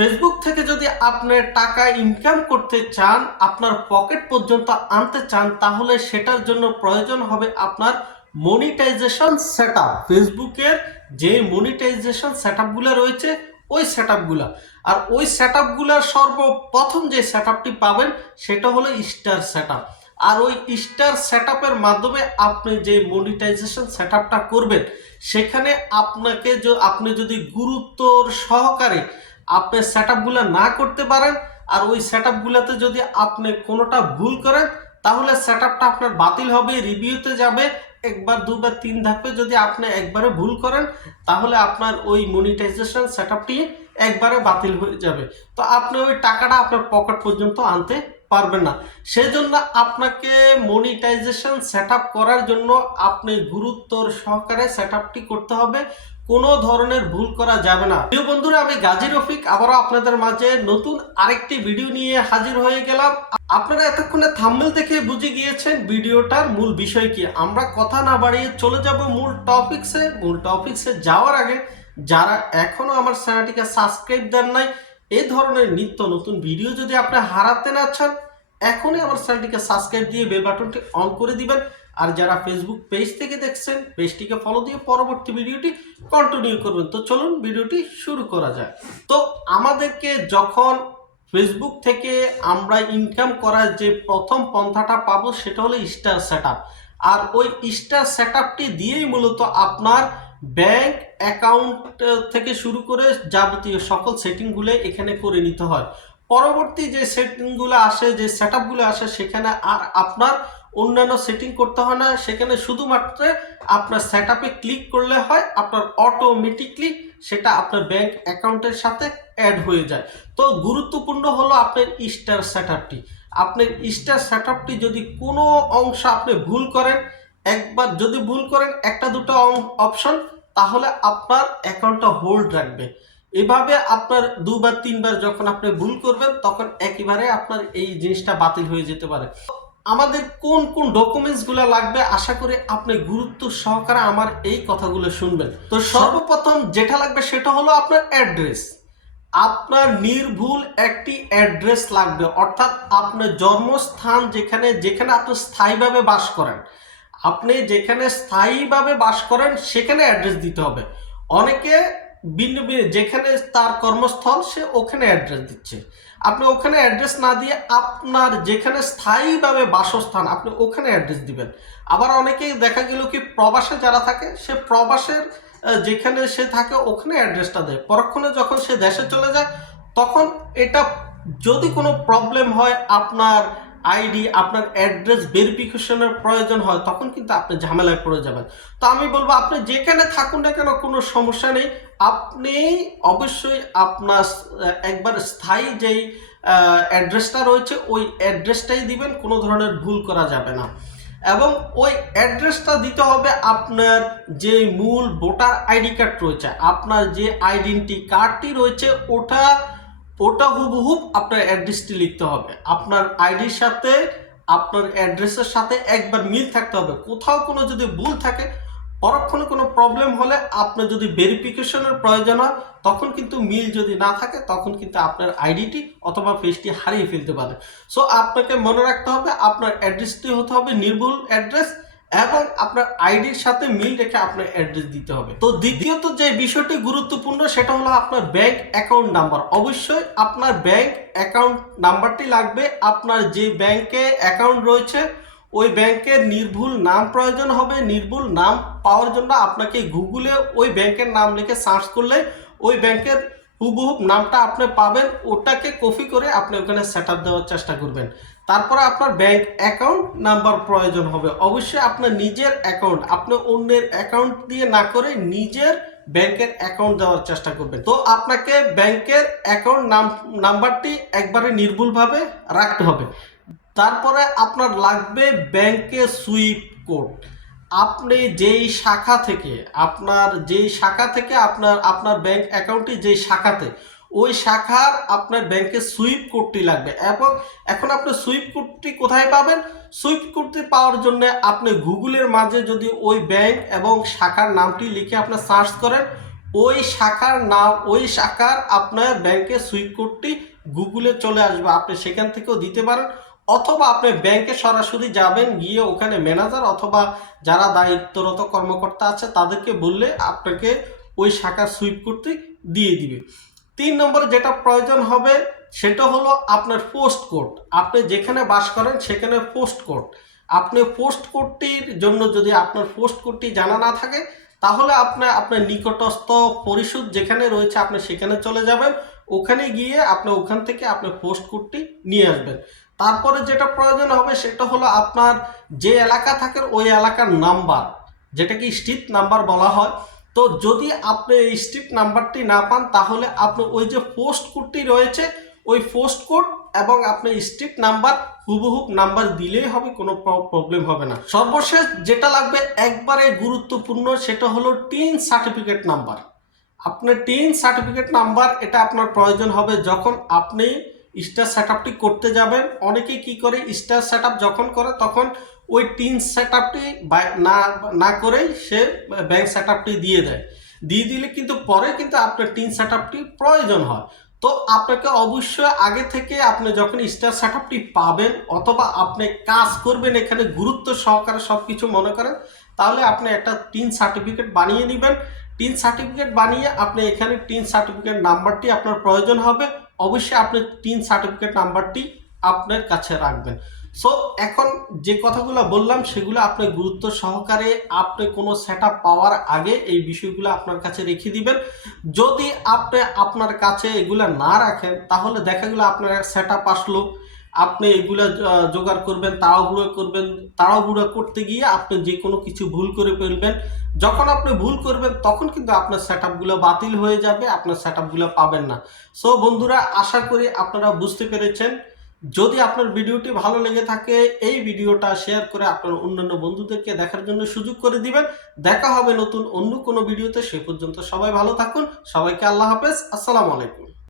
Facebook থেকে যদি আপনি টাকা ইনকাম করতে চান, আপনার পকেট পর্যন্ত আনতে চান, তাহলে সেটার জন্য প্রয়োজন হবে আপনার মনিটাইজেশন সেট ফেসবুকের যে মনিটাইজেশন সেট আপগুলো রয়েছে, ওই সেট আপগুলো আর ওই সেট সর্বপ্রথম যে সেট আপটি পাবেন, সেটা হলো স্টার সেট আপ আর ওই স্টার সেট আপের মাধ্যমে আপনি যে মনিটাইজেশন সেট আপটা করবেন, সেখানে আপনাকে আপনি যদি গুরুত্বর সহকারে আপনি সেট না করতে পারেন আর ওই সেট যদি আপনি কোনোটা ভুল করেন, তাহলে সেট আপনার বাতিল হবে রিভিউতে যাবে। একবার, দুবার, তিন ধাপে যদি আপনি একবারে ভুল করেন, তাহলে আপনার ওই মনিটাইজেশন সেট একবারে বাতিল হয়ে যাবে। তো আপনি ওই টাকাটা আপনার পকেট পর্যন্ত আনতে পারবেন না। সেজন্য আপনাকে মনিটাইজেশন সেট করার জন্য আপনি গুরুত্বর সহকারে সেট করতে হবে। কোনো ধরনের ভুল করা যাবে না। প্রিয় বন্ধুরা, আমি গাজী রফিক। আবারও আপনাদের মাঝে নতুন আরেকটি ভিডিও নিয়ে হাজির হয়ে গেলাম। আপনারা এতক্ষণে থাম্বেল দেখে বুঝে গিয়েছেন ভিডিওটার মূল বিষয় কি। আমরা কথা না বাড়িয়ে চলে যাব মূল টপিক্সে মূল টপিক্সে যাওয়ার আগে, যারা এখনও আমার চ্যানেলটিকে সাবস্ক্রাইব দেন নাই এই ধরনের নিত্য নতুন ভিডিও যদি আপনি হারাতে না চান এখনই আমার চ্যানেলটিকে সাবস্ক্রাইব দিয়ে বেল বাটনটি অন করে দিবেন। আর যারা ফেসবুক পেজ থেকে দেখছেন পেজটিকে ফলো দিয়ে পরবর্তী ভিডিওটি কন্টিনিউ করবেন। তো চলুন ভিডিওটি শুরু করা যায় তো আমাদেরকে যখন ফেসবুক থেকে আমরা ইনকাম করার যে প্রথম পন্থাটা পাবো, সেটা হলো স্টার সেট আর ওই স্টার সেট দিয়েই মূলত আপনার ব্যাংক অ্যাকাউন্ট থেকে শুরু করে যাবতীয় সকল সেটিংগুলো এখানে করে নিতে হয়। পরবর্তী যে সেটিংগুলো আসে, যে সেট আসে, সেখানে আর আপনার অন্যান্য সেটিং করতে হয় না। সেখানে শুধুমাত্র আপনার সেট ক্লিক করলে হয়, আপনার অটোমেটিকলি সেটা আপনার ব্যাংক অ্যাকাউন্টের সাথে অ্যাড হয়ে যায়। তো গুরুত্বপূর্ণ হলো আপনার স্টার সেট আপনার স্টার সেট যদি কোনো অংশ আপনি ভুল করেন, একবার যদি ভুল করেন, একটা দুটো অপশন তাহলে আপনার অ্যাকাউন্টটা হোল্ড রাখবে। এভাবে আপনার দুবার, তিনবার যখন আপনি ভুল করবেন, তখন একেবারে আপনার এই জিনিসটা বাতিল হয়ে যেতে পারে। আমাদের কোন কোন ডকুমেন্টসগুলো লাগবে, আশা করি আপনি গুরুত্ব সহকারে আমার এই কথাগুলো শুনবেন। তো সর্বপ্রথম যেটা লাগবে সেটা হলো আপনার অ্যাড্রেস আপনার নির্ভুল একটি অ্যাড্রেস লাগবে, অর্থাৎ আপনার জন্মস্থান যেখানে যেখানে আপনি স্থায়ীভাবে বাস করেন। আপনি যেখানে স্থায়ীভাবে বাস করেন, সেখানে অ্যাড্রেস দিতে হবে। অনেকে ভিন্ন যেখানে তার কর্মস্থল, সে ওখানে অ্যাড্রেস দিচ্ছে। আপনি ওখানে অ্যাড্রেস না দিয়ে আপনার যেখানে স্থায়ীভাবে বাসস্থান, আপনি ওখানে অ্যাড্রেস দিবেন। আবার অনেকেই দেখা গেল কি, প্রবাসে যারা থাকে, সে প্রবাসের যেখানে সে থাকে, ওখানে অ্যাড্রেসটা দেয়। পরক্ষণে যখন সে দেশে চলে যায়, তখন এটা যদি কোনো প্রবলেম হয় আপনার আইডি, আপনার অ্যাড্রেস ভেরিফিকেশনের প্রয়োজন হয়, তখন কিন্তু আপনি ঝামেলায় পড়ে যাবেন। তো আমি বলব, আপনি যেখানে থাকুন না কেন, কোনো সমস্যা নেই। আপনি অবশ্যই আপনার একবার স্থায়ী যেই অ্যাড্রেসটা রয়েছে, ওই অ্যাড্রেসটাই দিবেন, কোনো ধরনের ভুল করা যাবে না। এবং ওই অ্যাড্রেসটা দিতে হবে আপনার যে মূল ভোটার আইডি কার্ড রয়েছে, আপনার যে আইডেন্টি কার্ডটি রয়েছে, ওটা ওটা হুবহুব আপনার অ্যাড্রেসটি লিখতে হবে। আপনার আইডির সাথে, আপনার অ্যাড্রেসের সাথে একবার মিল থাকতে হবে। কোথাও কোনো যদি ভুল থাকে, পরক্ষণে কোনো প্রবলেম হলে আপনার যদি ভেরিফিকেশনের প্রয়োজন হয়, তখন কিন্তু মিল যদি না থাকে, তখন কিন্তু আপনার আইডিটি অথবা পেজটি হারিয়ে ফেলতে পারে। সো আপনাকে মনে রাখতে হবে, আপনার অ্যাড্রেসটি হতে হবে নির্ভুল অ্যাড্রেস এবং আপনার আইডির সাথে মিল রেখে আপনার অ্যাড্রেস দিতে হবে। তো দ্বিতীয়ত যে বিষয়টি গুরুত্বপূর্ণ, সেটা হলো আপনার ব্যাংক অ্যাকাউন্ট নাম্বার অবশ্যই আপনার ব্যাংক অ্যাকাউন্ট নাম্বারটি লাগবে। আপনার যে ব্যাংকে অ্যাকাউন্ট রয়েছে, ওই ব্যাংকের নির্ভুল নাম প্রয়োজন হবে। নির্ভুল নাম পাওয়ার জন্য আপনাকে গুগলে ওই ব্যাংকের নাম লিখে সার্চ করলে ওই ব্যাংকের হুবহুব নামটা আপনি পাবেন, ওটাকে কপি করে আপনি ওখানে সেট দেওয়ার চেষ্টা করবেন। তারপরে আপনার ব্যাংক অ্যাকাউন্ট নাম্বার প্রয়োজন হবে। অবশ্যই আপনার নিজের অ্যাকাউন্ট আপনি অন্যের অ্যাকাউন্ট দিয়ে না করে নিজের ব্যাংকের অ্যাকাউন্ট দেওয়ার চেষ্টা করবেন। তো আপনাকে ব্যাংকের অ্যাকাউন্ট নাম, নাম্বারটি একবারে নির্ভুলভাবে রাখতে হবে। তারপরে আপনার লাগবে ব্যাংকে সুইপ কোড আপনি যেই শাখা থেকে, আপনার যেই শাখা থেকে আপনার আপনার ব্যাংক অ্যাকাউন্টটি যেই শাখাতে, ওই শাখার আপনার ব্যাংকে সুইপ কোডটি লাগবে এবং এখন আপনি সুইপ কোডটি কোথায় পাবেন? সুইপ কোডটি পাওয়ার জন্য আপনি গুগলের মাঝে যদি ওই ব্যাংক এবং শাখার নামটি লিখে আপনি সার্চ করেন, ওই শাখার নাম, ওই শাখার আপনার ব্যাংকের সুইপ কোডটি গুগলে চলে আসবে। আপনি সেখান থেকেও দিতে পারেন। অথবা আপনি ব্যাংকে সরাসরি যাবেন, গিয়ে ওখানে ম্যানেজার অথবা যারা দায়িত্বরত কর্মকর্তা আছে, তাদেরকে বললে আপনাকে ওই শাখার সুইপ কোডটি দিয়ে দিবে। তিন নম্বরে যেটা প্রয়োজন হবে, সেটা হলো আপনার পোস্ট কোড। আপনি যেখানে বাস করেন, সেখানে পোস্ট কোড। আপনি পোস্ট কোডটির জন্য যদি আপনার পোস্ট কোডটি জানা না থাকে, তাহলে আপনি, আপনার নিকটস্থ পরিশোধ যেখানে রয়েছে, আপনি সেখানে চলে যাবেন। ওখানে গিয়ে আপনি ওখান থেকে আপনার পোস্ট কোডটি নিয়ে আসবেন। তারপরে যেটা প্রয়োজন হবে সেটা হলো আপনার যে এলাকা থাকেন ওই এলাকার নাম্বার যেটাকে স্ট্রিট নাম্বার বলা হয়। তো যদি আপনি এই স্ট্রিট নাম্বারটি না পান, তাহলে আপনি ওই যে পোস্ট কোডটি রয়েছে, ওই পোস্ট কোড এবং আপনি স্ট্রিট নাম্বার হুবহুব নাম্বার দিলেই হবে, কোনো প্রবলেম হবে না। সর্বশেষ যেটা লাগবে একবারে গুরুত্বপূর্ণ, সেটা হলো টিন সার্টিফিকেট নাম্বার আপনার টিন সার্টিফিকেট নাম্বার এটা আপনার প্রয়োজন হবে যখন আপনি স্টার সেট আপটি করতে যাবেন। অনেকে কি করে স্টার সেট যখন করে, তখন ওই টিন সেট আপটি না না করেই সে ব্যাংক সেট আপটি দিয়ে দেয়। দিয়ে দিলে কিন্তু পরে কিন্তু আপনার টিন সেট আপটি প্রয়োজন হয়। তো আপনাকে অবশ্যই আগে থেকে আপনি যখন স্টার সেট আপটি পাবেন অথবা আপনি কাজ করবেন এখানে গুরুত্ব সহকারে সব কিছু মনে করেন তাহলে আপনি একটা টিন সার্টিফিকেট বানিয়ে নেবেন। টিন সার্টিফিকেট বানিয়ে আপনি এখানে টিন সার্টিফিকেট নাম্বারটি আপনার প্রয়োজন হবে। অবশ্যই আপনি টিন সার্টিফিকেট নাম্বারটি আপনার কাছে রাখবেন। সো এখন যে কথাগুলো বললাম, সেগুলো আপনি গুরুত্ব সহকারে আপনি কোনো সেট পাওয়ার আগে এই বিষয়গুলো আপনার কাছে রেখে দিবেন। যদি আপনি আপনার কাছে এগুলো না রাখেন, তাহলে দেখা গেলো আপনার সেট আসলো। আপনি এগুলো জোগাড় করবেন, তাড়াহুড়ো করবেন, তাড়াহুড়ো করতে গিয়ে আপনি যে কোনো কিছু ভুল করে ফেলবেন। যখন আপনি ভুল করবেন, তখন কিন্তু আপনার সেট আপগুলো বাতিল হয়ে যাবে, আপনার সেট আপগুলো পাবেন না। সো, বন্ধুরা, আশা করি আপনারা বুঝতে পেরেছেন। যদি আপনার ভিডিওটি ভালো লেগে থাকে, এই ভিডিওটা শেয়ার করে আপনার অন্যান্য বন্ধুদেরকে দেখার জন্য সুযোগ করে দিবেন। দেখা হবে নতুন অন্য কোনো ভিডিওতে। সে পর্যন্ত সবাই ভালো থাকুন। সবাইকে আল্লাহ হাফেজ। আসসালামু আলাইকুম।